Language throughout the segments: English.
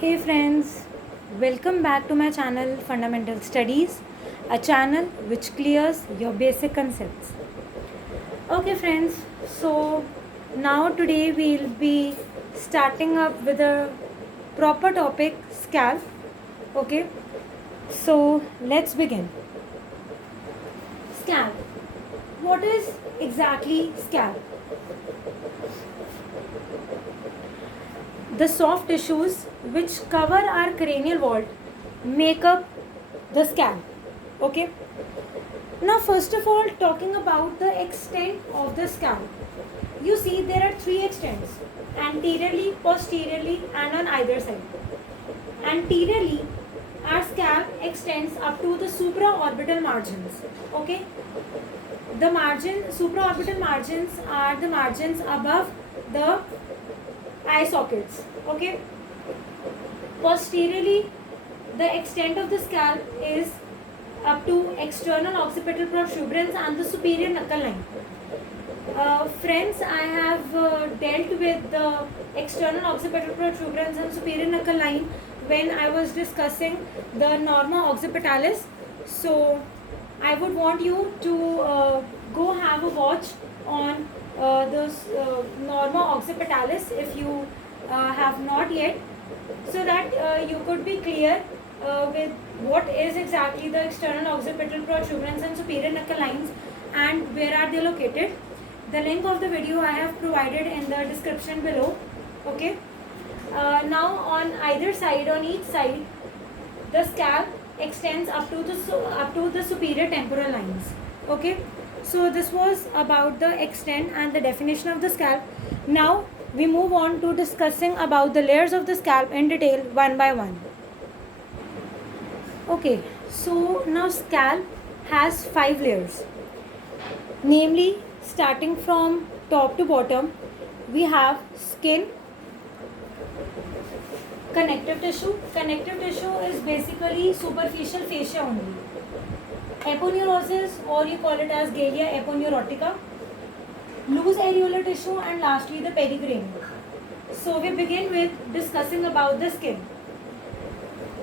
Hey friends, welcome back to my channel Fundamental Studies, a channel which clears your basic concepts. Okay friends, so now today we'll be starting up with a proper topic, scalp. Okay, so let's begin. Scalp. What is exactly scalp? The soft tissues which cover our cranial vault make up the scalp. Okay. Now, first of all, talking about the extent of the scalp. You see, there are three extents: anteriorly, posteriorly, and on either side. Anteriorly, our scalp extends up to the supraorbital margins. Okay. The supraorbital margins are the margins above the eye sockets. Okay. Posteriorly, the extent of the scalp is up to external occipital protuberance and the superior knuckle line. Friends, I have dealt with the external occipital protuberance and superior knuckle line when I was discussing the norma occipitalis. So, I would want you to go have a watch on the norma occipitalis if you have not yet, so that you could be clear with what is exactly the external occipital protuberance and superior knuckle lines and where are they located. The link of the video I have provided in the description below. Okay. Now on either side, on each side, the scalp extends up to the superior temporal lines. Okay. So this was about the extent and the definition of the scalp. Now we move on to discussing about the layers of the scalp in detail one by one. Okay, so now scalp has 5 layers. Namely, starting from top to bottom, we have skin, connective tissue. Connective tissue is basically superficial fascia only. Aponeurosis, or you call it as Galea aponeurotica, loose areolar tissue, and lastly the pericranium. So we begin with discussing about the skin.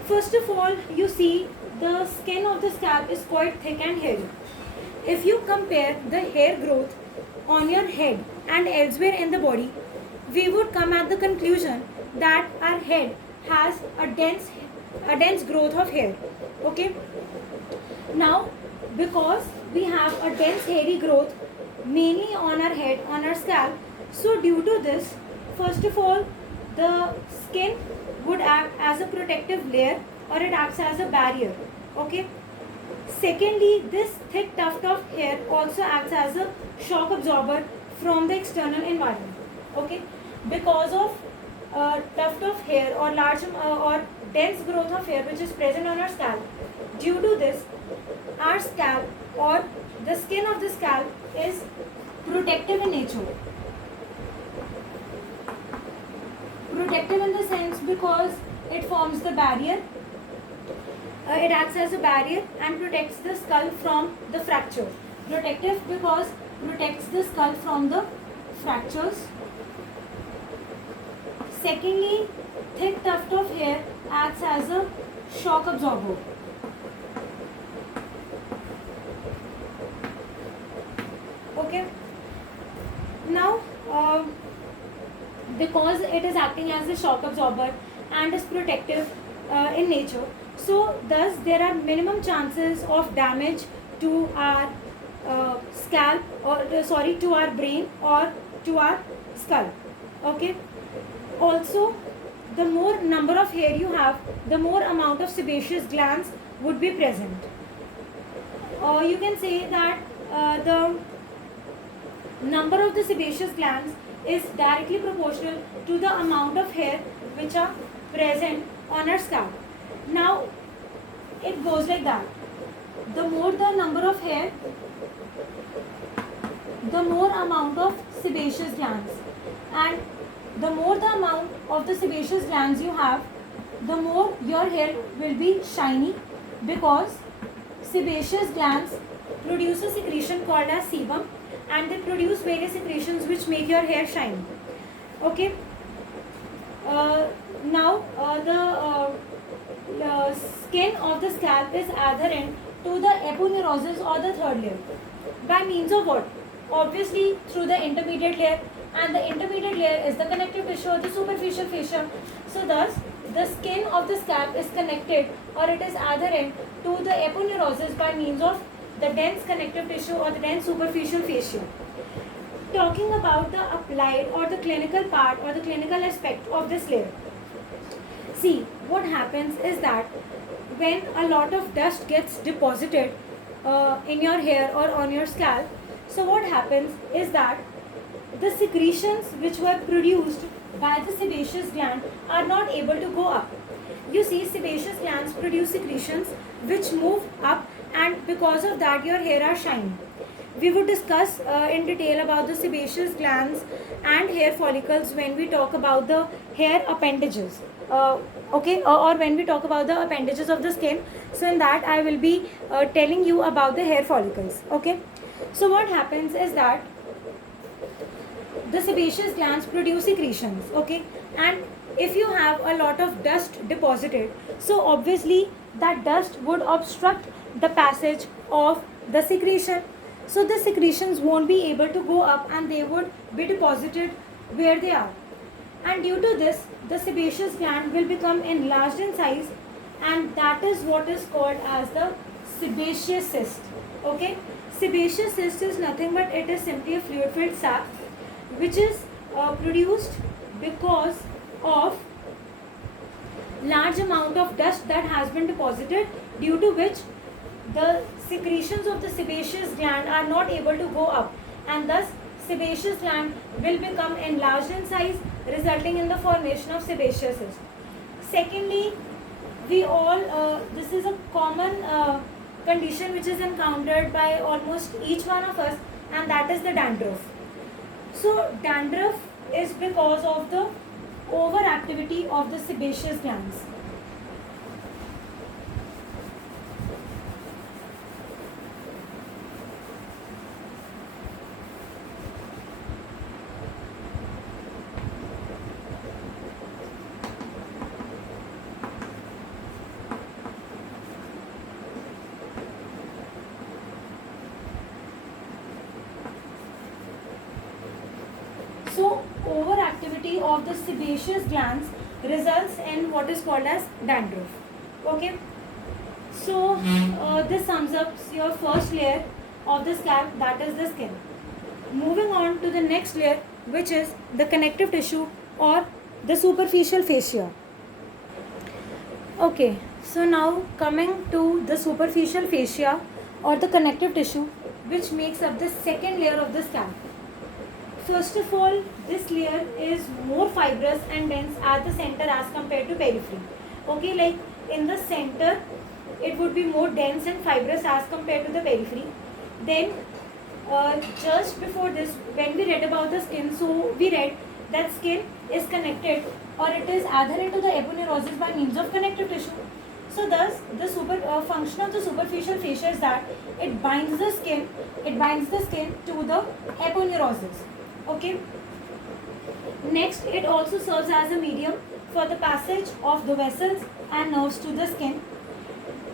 First of all, you see the skin of the scalp is quite thick and hairy. If you compare the hair growth on your head and elsewhere in the body, we would come at the conclusion that our head has a dense growth of hair. Okay. Now, because we have a dense hairy growth mainly on our head, on our scalp, so due to this, first of all, the skin would act as a protective layer, or it acts as a barrier. Okay. Secondly, this thick tuft of hair also acts as a shock absorber from the external environment. Okay. Because of tuft of hair or large or dense growth of hair which is present on our scalp, due to this, our scalp or the skin of the scalp is protective in nature. Protective in the sense because it forms the barrier. It acts as a barrier and protects the skull from the fracture. Protective because protects the skull from the fractures. Secondly, thick tuft of hair acts as a shock absorber. Okay. Now, because it is acting as a shock absorber and is protective in nature, so thus there are minimum chances of damage to our scalp, or to our brain or to our skull. Okay. Also, the more number of hair you have, the more amount of sebaceous glands would be present. You can say that the number of the sebaceous glands is directly proportional to the amount of hair which are present on our scalp. Now, it goes like that. The more the number of hair, the more amount of sebaceous glands, and the more the amount of the sebaceous glands you have, the more your hair will be shiny, because sebaceous glands produce a secretion called as sebum, and they produce various secretions which make your hair shiny. Okay. Now the skin of the scalp is adherent to the aponeurosis or the third layer. By means of what? Obviously through the intermediate layer, and the intermediate layer is the connective tissue or the superficial fascia. So thus the skin of the scalp is connected, or it is adherent to the aponeurosis by means of the dense connective tissue or the dense superficial fascia. Talking about the applied or the clinical part or the clinical aspect of this layer. See, what happens is that when a lot of dust gets deposited in your hair or on your scalp, so what happens is that the secretions which were produced by the sebaceous gland are not able to go up. You see, sebaceous glands produce secretions which move up, and because of that your hair are shiny. We would discuss in detail about the sebaceous glands and hair follicles when we talk about the hair appendages. Or when we talk about the appendages of the skin. So in that I will be telling you about the hair follicles. Okay. So what happens is that the sebaceous glands produce secretions. Okay. And if you have a lot of dust deposited, so obviously that dust would obstruct the passage of the secretion. So the secretions won't be able to go up, and they would be deposited where they are. And due to this, the sebaceous gland will become enlarged in size, and that is what is called as the sebaceous cyst. Okay, sebaceous cyst is nothing but it is simply a fluid filled sac which is produced because of large amount of dust that has been deposited, due to which the secretions of the sebaceous gland are not able to go up, and thus sebaceous gland will become enlarged in size, resulting in the formation of sebaceous cyst. Secondly, this is a common condition which is encountered by almost each one of us, and that is the dandruff. So dandruff is because of the overactivity of the sebaceous glands. So overactivity of the sebaceous glands results in what is called as dandruff. Okay. So this sums up your first layer of the scalp, that is the skin. Moving on to the next layer, which is the connective tissue or the superficial fascia. Okay. So now coming to the superficial fascia or the connective tissue, which makes up the second layer of the scalp. First of all, this layer is more fibrous and dense at the center as compared to periphery. Okay, like in the center, it would be more dense and fibrous as compared to the periphery. Then, just before this, when we read about the skin, so we read that skin is connected, or it is adherent to the aponeurosis by means of connective tissue. So thus, the function of the superficial fascia is that it binds the skin to the aponeurosis. Okay. Next, it also serves as a medium for the passage of the vessels and nerves to the skin.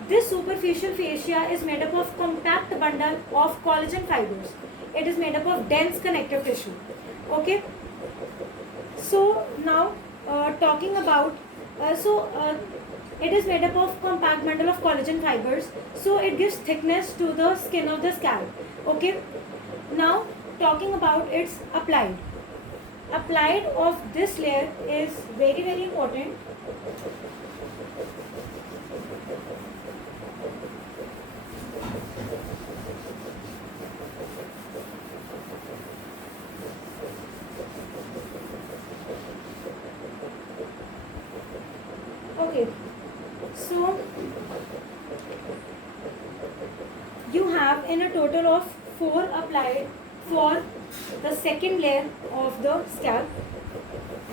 This superficial fascia is made up of compact bundle of collagen fibers. It is made up of dense connective tissue. Okay. So now talking about it is made up of compact bundle of collagen fibers. So it gives thickness to the skin of the scalp. Okay. Now talking about its applied. Applied of this layer is very, very important. Okay, so you have in a total of 4 applied for the second layer of the scalp.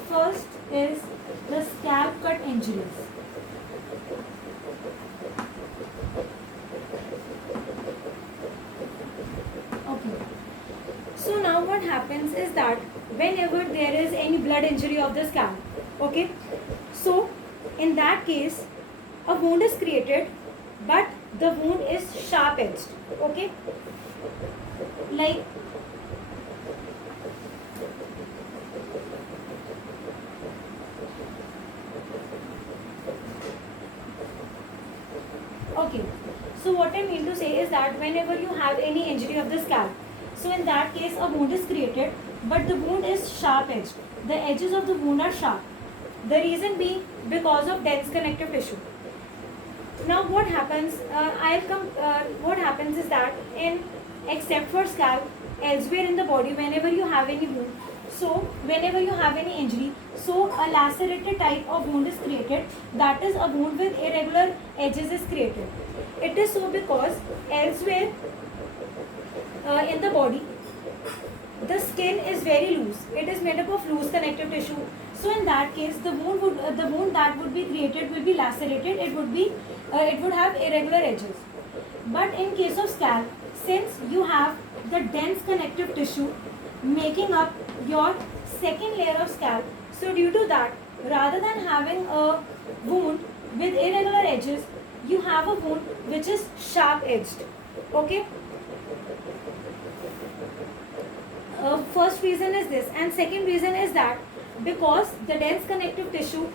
First is the scalp cut injuries. Okay. So now what happens is that whenever there is any blood injury of the scalp, okay, So in that case, a wound is created, but the wound is sharp edged. Okay, like okay. So what I mean to say is that whenever you have any injury of the scalp, so in that case a wound is created, but the wound is sharp edged. The edges of the wound are sharp. The reason being because of dense connective tissue. Now what happens? What happens is that in except for scalp, elsewhere in the body, whenever you have any wound, so whenever you have any injury, so a lacerated type of wound is created. That is a wound with irregular edges is created. It is so because elsewhere in the body, the skin is very loose. It is made up of loose connective tissue. So in that case, the wound that would be created will be lacerated. It would have irregular edges. But in case of scalp, since you have the dense connective tissue making up your second layer of scalp, so due to that, rather than having a wound with irregular edges, you have a wound which is sharp edged. Okay. First reason is this, and second reason is that because the dense connective tissue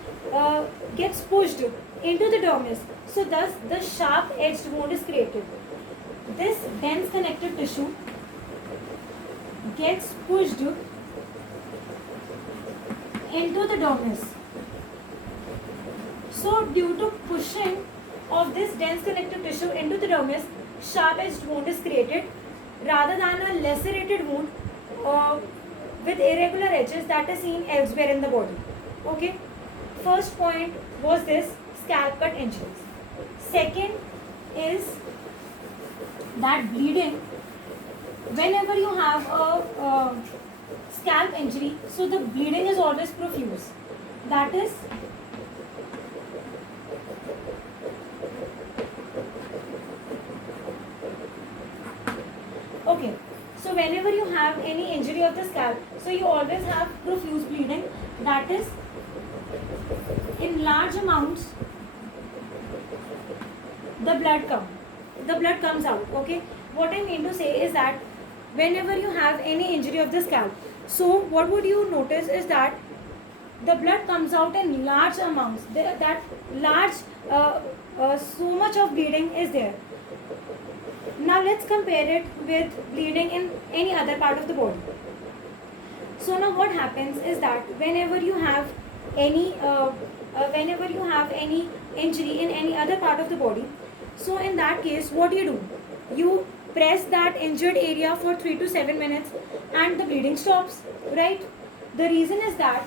gets pushed into the dermis, so thus the sharp edged wound is created. This dense connective tissue gets pushed into the dermis. So due to pushing of this dense connective tissue into the dermis, sharp edged wound is created rather than a lacerated wound with irregular edges that is seen elsewhere in the body. Okay. First point was this scalp cut injuries. Second is that bleeding. Whenever you have a scalp injury, so the bleeding is always profuse. That is okay. So whenever you have any injury of the scalp, so you always have profuse bleeding. That is in large amounts the blood comes out. Okay. What I mean to say is that whenever you have any injury of the scalp, so what would you notice is that the blood comes out in large amounts. So much of bleeding is there. Now let's compare it with bleeding in any other part of the body. So now what happens is that whenever you have any injury in any other part of the body, so in that case what do? You press that injured area for 3 to 7 minutes and the bleeding stops, right? The reason is that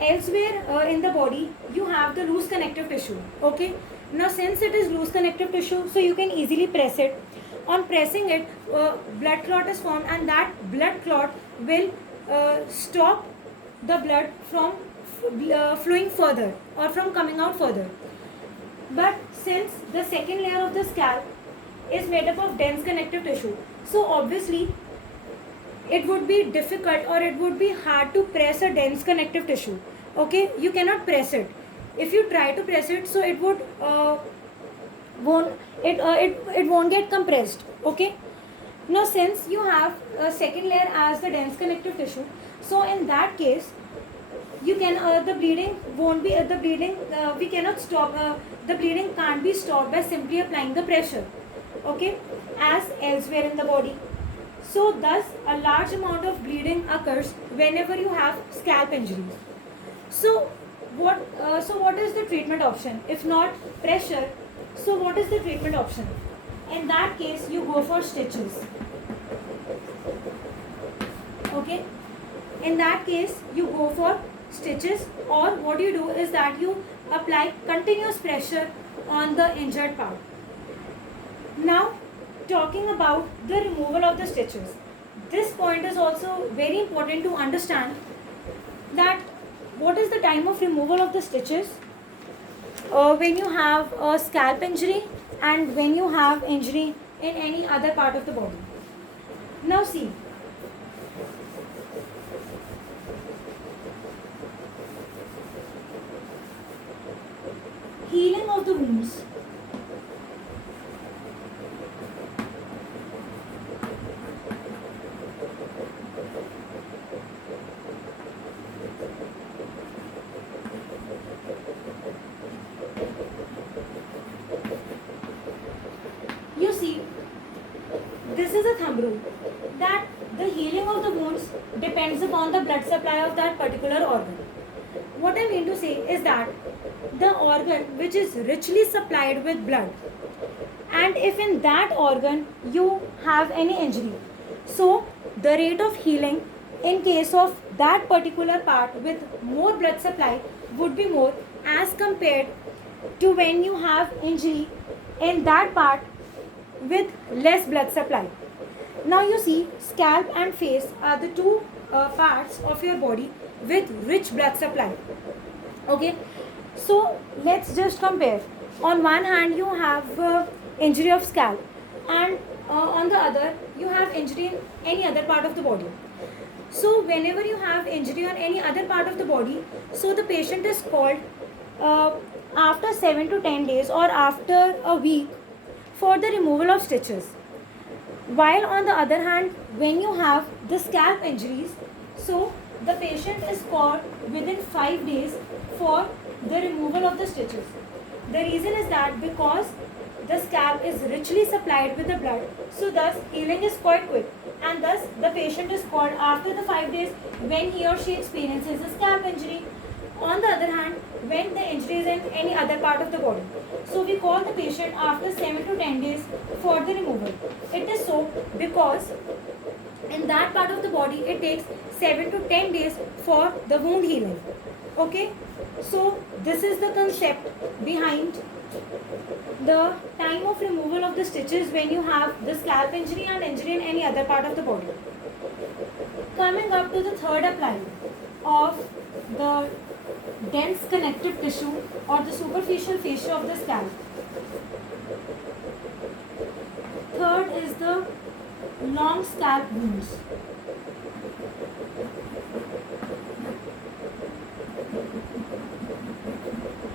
elsewhere in the body you have the loose connective tissue. Okay. Now since it is loose connective tissue, so you can easily press it. On pressing it, blood clot is formed, and that blood clot will stop the blood from flowing further or from coming out further. But since the second layer of the scalp is made up of dense connective tissue, so obviously it would be difficult or it would be hard to press a dense connective tissue. Okay, you cannot press it. If you try to press it, so it would won't get compressed. Okay. Now since you have a second layer as the dense connective tissue, so in that case you can the bleeding won't be we cannot stop the bleeding can't be stopped by simply applying the pressure. Okay, as elsewhere in the body. So thus a large amount of bleeding occurs whenever you have scalp injuries. So what is the treatment option if not pressure? So what is the treatment option? In that case you go for stitches. Okay, in that case you go for stitches, or what you do is that you apply continuous pressure on the injured part. Now talking about the removal of the stitches, this point is also very important to understand that what is the time of removal of the stitches when you have a scalp injury and when you have injury in any other part of the body. Now see, the wounds. You see, this is a thumb rule that the healing of the wounds depends upon the blood supply of that particular organ. What I mean to say is that the organ which is richly supplied with blood, and if in that organ you have any injury, so the rate of healing in case of that particular part with more blood supply would be more as compared to when you have injury in that part with less blood supply. Now you see, scalp and face are the two parts of your body with rich blood supply. Okay, so let's just compare. On one hand you have injury of scalp, and on the other you have injury in any other part of the body. So whenever you have injury on any other part of the body, so the patient is called after 7 to 10 days or after a week for the removal of stitches. While on the other hand, when you have the scalp injuries, so the patient is called within 5 days for the removal of the stitches. The reason is that because the scalp is richly supplied with the blood, so thus healing is quite quick, and thus the patient is called after the 5 days when he or she experiences a scalp injury. On the other hand, when the injury is in any other part of the body, so we call the patient after 7 to 10 days for the removal. It is so because in that part of the body it takes 7 to 10 days for the wound healing. Okay, so this is the concept behind the time of removal of the stitches when you have the scalp injury and injury in any other part of the body. Coming up to the third apply of the dense connective tissue or the superficial fascia of the scalp. Third is the long scalp wounds.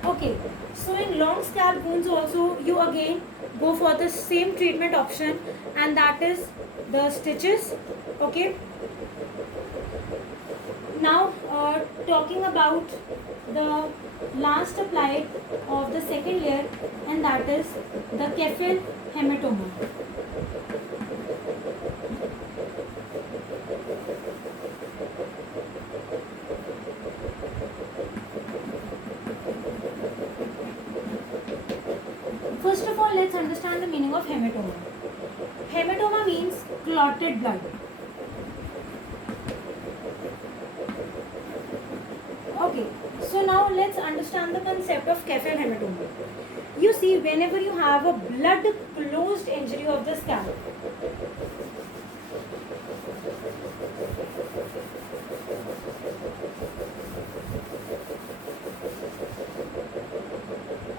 Okay, so in long scalp wounds also you again go for the same treatment option, and that is the stitches. Okay, now talking about the last applied of the second layer, and that is the Kefil hematoma. First of all, let's understand the meaning of hematoma. Hematoma means clotted blood. Okay, so now let's understand the concept of Kefil hematoma. You see, whenever you have a blood closed injury of the scalp,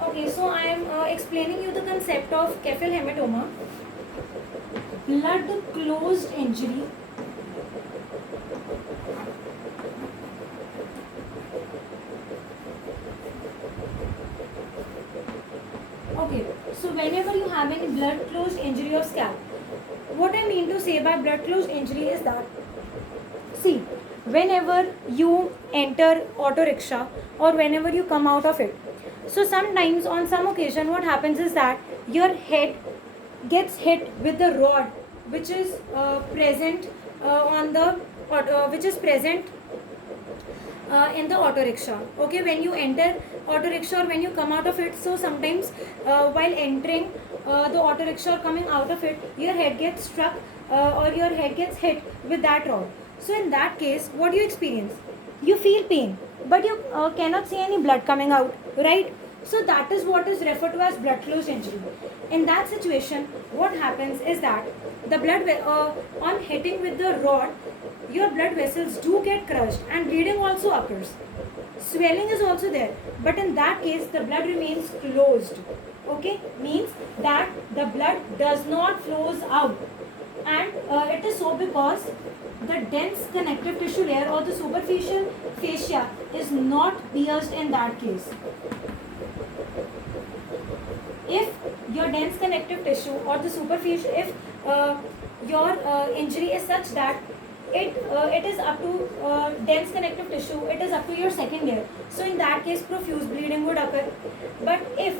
okay, so I am explaining you the concept of Kefil hematoma. Blood closed injury okay, so whenever you have any blood closed injury of scalp, what I mean to say by blood closed injury is that, see, whenever you enter auto rickshaw or whenever you come out of it, so sometimes on some occasion what happens is that your head gets hit with the rod which is present on the which is present in the auto rickshaw. Okay, when you enter auto rickshaw or when you come out of it, so sometimes while entering the auto rickshaw or coming out of it, your head gets struck or your head gets hit with that rod. So in that case, what do you experience? You feel pain, but you cannot see any blood coming out, right? So that is what is referred to as blood closed injury. In that situation, what happens is that the blood on hitting with the rod, your blood vessels do get crushed and bleeding also occurs. Swelling is also there, but in that case the blood remains closed. Okay, means that the blood does not flows out, and it is so because the dense connective tissue layer or the superficial fascia is not pierced in that case. your dense connective tissue or the superficial, if your injury is such that it is up to dense connective tissue, it is up to your second layer, so in that case profuse bleeding would occur. But if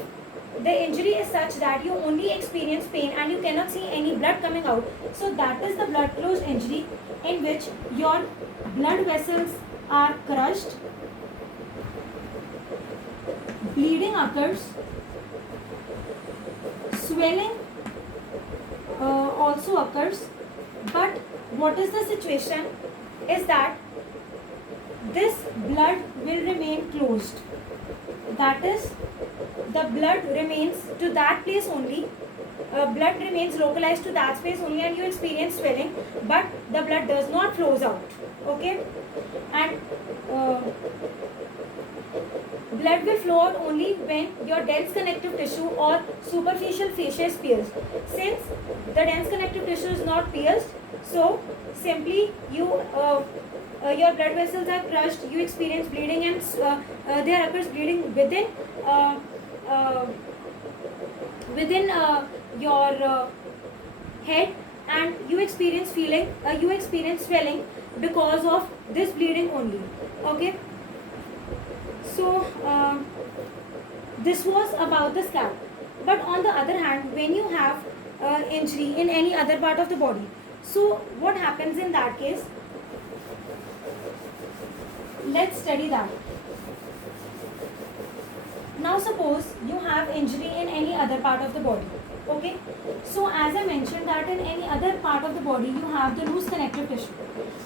the injury is such that you only experience pain and you cannot see any blood coming out, so that is the blood closed injury, in which your blood vessels are crushed, bleeding occurs, swelling also occurs. But what is the situation is that this blood will remain closed, that is, the blood remains to that place only, blood remains localized to that space only, and you experience swelling, but the blood does not flows out. Okay, and blood will flow out only when your dense connective tissue or superficial fascia is pierced. Since the dense connective tissue is not pierced, so simply your blood vessels are crushed, you experience bleeding, and there occurs bleeding within your head, and you experience swelling because of this bleeding only. Okay, so this was about the scalp. But on the other hand, when you have injury in any other part of the body, so what happens in that case? Let's study that. Now suppose you have injury in any other part of the body. Okay, so as I mentioned that in any other part of the body you have the loose connective tissue.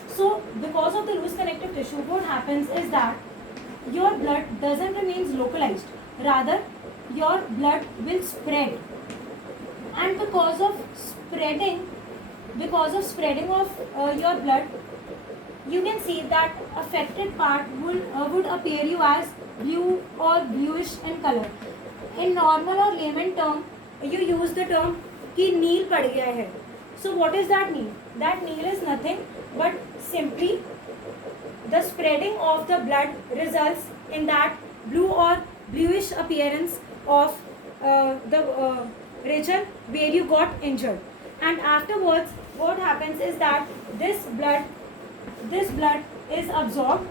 So because of the loose connective tissue, what happens is that your blood doesn't remain localized, rather your blood will spread, and because of spreading of your blood, you can see that affected part would appear you as blue or bluish in color. In normal or layman term, you use the term कि नील पड़ गया है. So what is that nil? That nil is nothing but simply the spreading of the blood results in that blue or bluish appearance of the region where you got injured. And afterwards, what happens is that this blood is absorbed,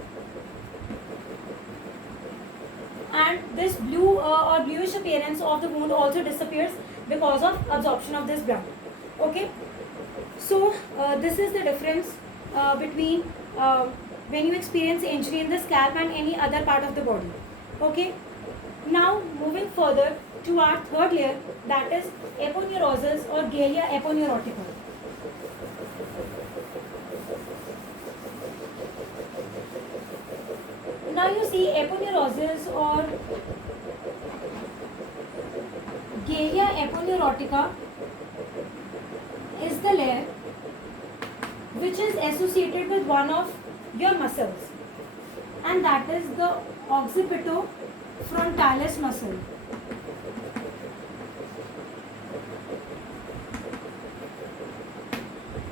and this blue or bluish appearance of the wound also disappears because of absorption of this blood. Okay, so this is the difference between when you experience injury in the scalp and any other part of the body. Okay, now moving further to our third layer, that is aponeurosis or Galea aponeurotica. Now you see aponeurosis or Galea aponeurotica is the layer which is associated with one of your muscles, and that is the occipitofrontalis muscle.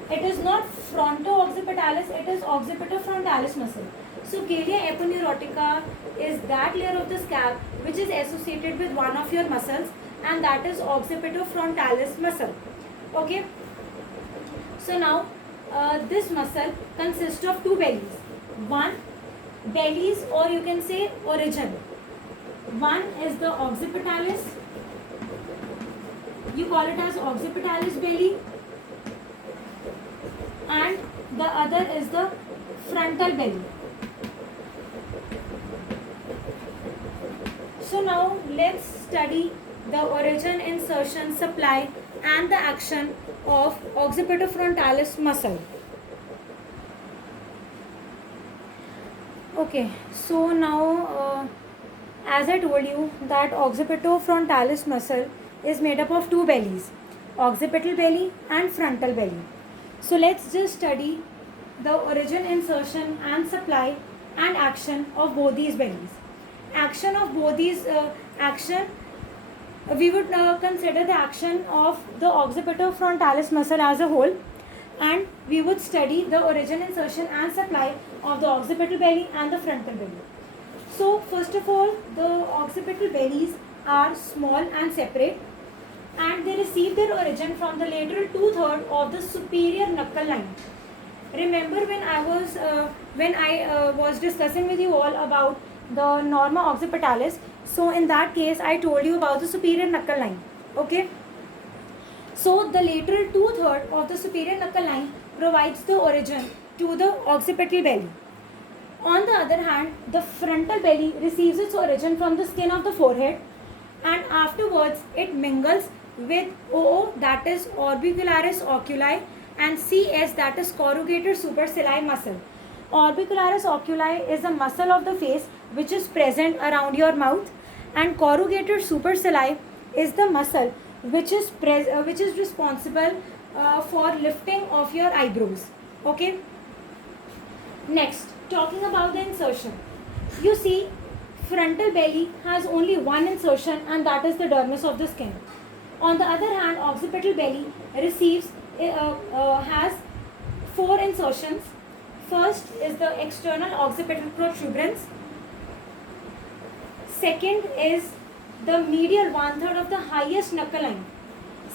It is not fronto-occipitalis, it is occipitofrontalis muscle. So Galea aponeurotica is that layer of the scalp which is associated with one of your muscles, and that is occipitofrontalis muscle. Okay. So now this muscle consists of two bellies. One bellies, or you can say origin. One is the occipitalis. You call it as occipitalis belly, and the other is the frontal belly. So now let's study the origin, insertion, supply and the action of occipitofrontalis muscle. Okay, so now as I told you that occipitofrontalis muscle is made up of two bellies, occipital belly and frontal belly. So let's just study the origin, insertion and supply and action of both these bellies. Action of both these we would consider the action of the occipitofrontalis muscle as a whole, and we would study the origin, insertion and supply of the occipital belly and the frontal belly. So first of all, the occipital bellies are small and separate. and they receive their origin from the lateral two-thirds of the superior knuckle line. Remember when I was discussing with you all about the norma occipitalis. So in that case, I told you about the superior knuckle line. Okay. So the lateral two-thirds of the superior knuckle line provides the origin to the occipital belly. On the other hand, the frontal belly receives its origin from the skin of the forehead, and afterwards it mingles with OO, that is orbicularis oculi, and CS, that is corrugator supercilii muscle. Orbicularis oculi is a muscle of the face which is present around your mouth, and corrugator supercilii is the muscle which is responsible for lifting of your eyebrows. Okay. Next, talking about the insertion. You see, frontal belly has only one insertion, and that is the dermis of the skin. On the other hand, occipital belly has 4 insertions. First is the external occipital protuberance. Second is the medial 1/3 of the highest knuckle line.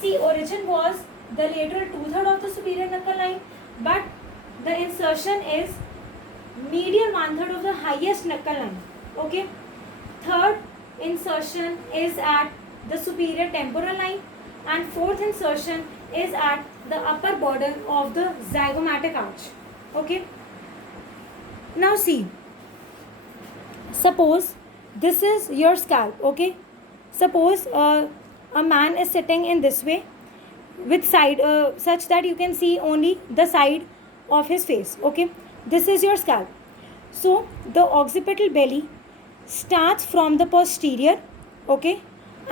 See, origin was the lateral 2/3 of the superior knuckle line, but the insertion is medial 1/3 of the highest knuckle line. Okay. Third insertion is at the superior temporal line, and fourth insertion is at the upper border of the zygomatic arch. Okay. Now see, suppose this is your scalp. Okay. Suppose a man is sitting in this way with side such that you can see only the side of his face. Okay. This is your scalp. So the occipital belly starts from the posterior, okay,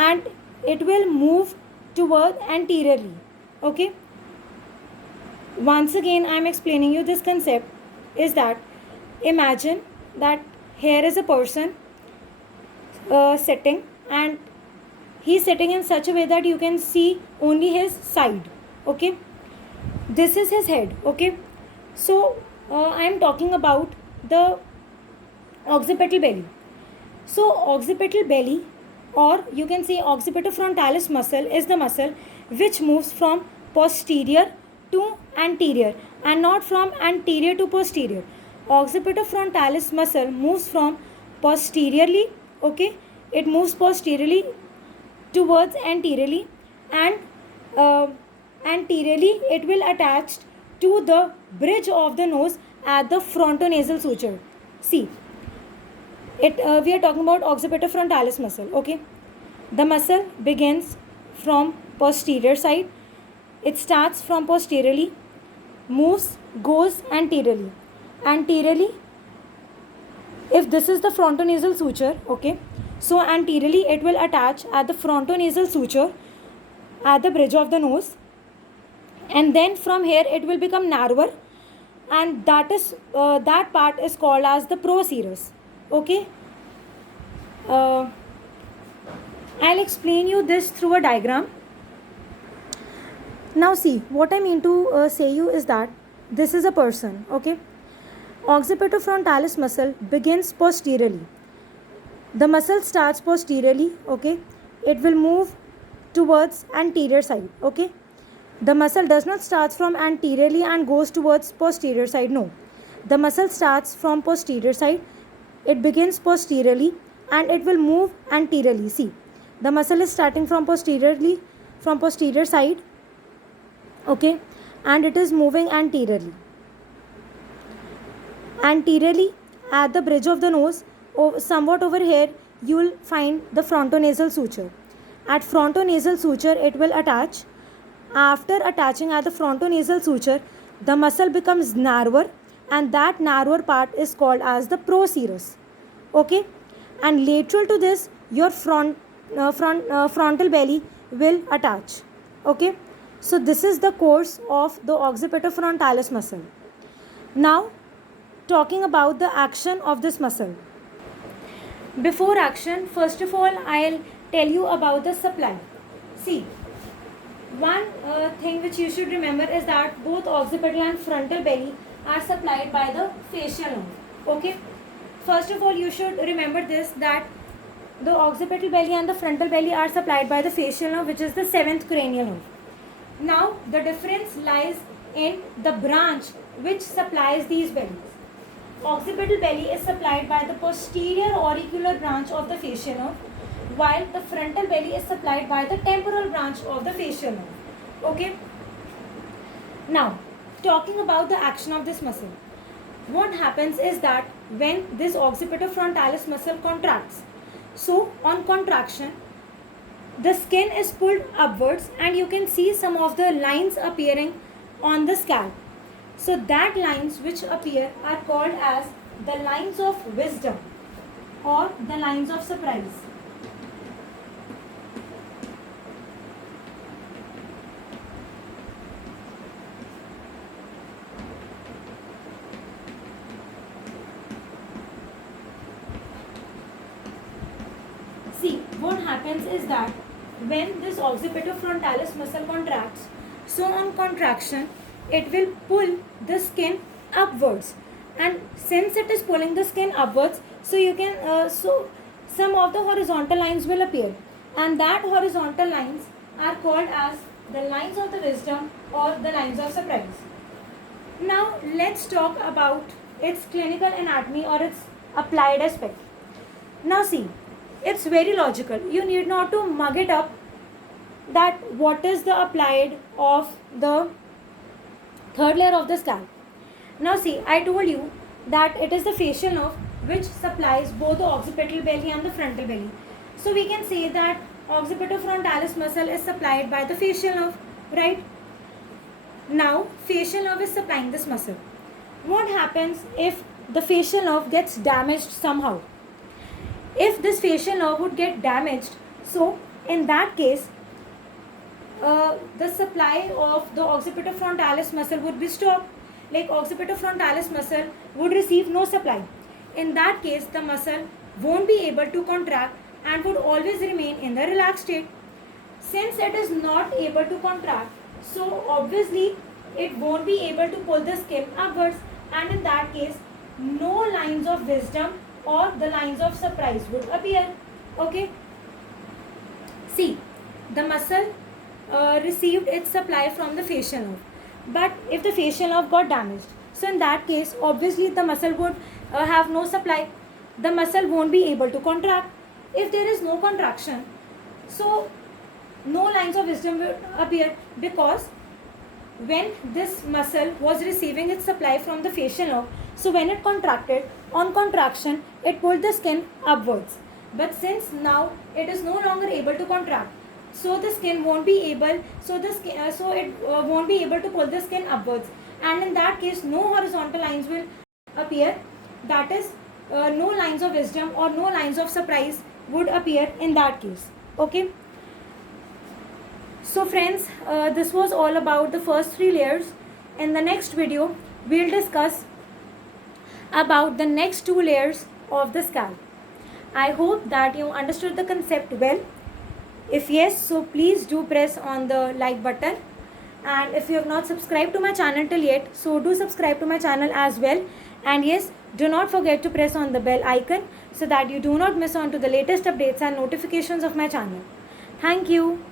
and it will move toward anteriorly. Okay. Once again, I am explaining you this concept is that imagine that here is a person sitting, and he is sitting in such a way that you can see only his side. Okay. This is his head. Okay. So I am talking about the occipital belly. So occipital belly, or you can say occipitofrontalis muscle, is the muscle which moves from posterior to anterior and not from anterior to posterior. Occipitofrontalis muscle moves from posteriorly, okay, it moves posteriorly towards anteriorly, and anteriorly it will attach to the bridge of the nose at the frontonasal suture. See, we are talking about occipitofrontalis muscle. Okay, the muscle begins from posterior side. It starts from posteriorly, goes anteriorly. Anteriorly, if this is the frontonasal suture, okay, so anteriorly it will attach at the frontonasal suture at the bridge of the nose, and then from here it will become narrower, and that part is called as the procerus. Okay. I'll explain you this through a diagram. Now see, what I mean to say you is that this is a person. Okay. Occipitofrontalis muscle begins posteriorly. The muscle starts posteriorly. Okay. It will move towards anterior side. Okay. The muscle does not start from anteriorly and goes towards posterior side. No. The muscle starts from posterior side. It begins posteriorly and it will move anteriorly. See, the muscle is starting from posterior side. Okay. And it is moving anteriorly. Anteriorly at the bridge of the nose, somewhat over here, you will find the frontonasal suture. At frontonasal suture, it will attach. After attaching at the frontonasal suture, the muscle becomes narrower, and that narrower part is called as the procerus. Okay, and lateral to this, your frontal belly will attach. Okay, so this is the course of the occipitofrontalis muscle. Now, talking about the action of this muscle. Before action, first of all, I'll tell you about the supply. See, one thing which you should remember is that both occipital and frontal belly are supplied by the facial nerve. Okay. First of all, you should remember this, that the occipital belly and the frontal belly are supplied by the facial nerve, which is the 7th cranial nerve. Now the difference lies in the branch which supplies these bellies. Occipital belly is supplied by the posterior auricular branch of the facial nerve, while the frontal belly is supplied by the temporal branch of the facial nerve. Okay. Now, talking about the action of this muscle. What happens is that when this occipitofrontalis muscle contracts, so on contraction, the skin is pulled upwards and you can see some of the lines appearing on the scalp. So that lines which appear are called as the lines of wisdom or the lines of surprise. See, what happens is that when this occipitofrontalis muscle contracts, so on contraction, it will pull the skin upwards, and since it is pulling the skin upwards, so you can so some of the horizontal lines will appear, and that horizontal lines are called as the lines of the wisdom or the lines of surprise. Now let's talk about its clinical anatomy or its applied aspect. Now see, it's very logical. You need not to mug it up that what is the applied of the third layer of the scalp. Now see, I told you that it is the facial nerve which supplies both the occipital belly and the frontal belly. So we can say that occipitofrontalis muscle is supplied by the facial nerve, right? Now facial nerve is supplying this muscle. What happens if the facial nerve gets damaged somehow? If this facial nerve would get damaged, so in that case, the supply of the occipitofrontalis muscle would be stopped. Like occipitofrontalis muscle would receive no supply. In that case, the muscle won't be able to contract and would always remain in the relaxed state. Since it is not able to contract, so obviously it won't be able to pull the skin upwards, and in that case, no lines of wisdom or the lines of surprise would appear. Okay. See, the muscle received its supply from the facial nerve, but if the facial nerve got damaged, so in that case obviously the muscle would have no supply. The muscle won't be able to contract. If there is no contraction, so no lines of wisdom will appear, because when this muscle was receiving its supply from the facial nerve, so when it contracted, on contraction it pulled the skin upwards, but since now it is no longer able to contract, so the skin won't be able, it won't be able to pull the skin upwards, and in that case no horizontal lines will appear, that is no lines of wisdom or no lines of surprise would appear in that case. Okay. So friends, this was all about the first 3 layers. In the next video, we'll discuss about the next 2 layers of the scalp. I hope that you understood the concept well. If yes, so please do press on the like button. And if you have not subscribed to my channel till yet, so do subscribe to my channel as well. And yes, do not forget to press on the bell icon so that you do not miss on to the latest updates and notifications of my channel. Thank you.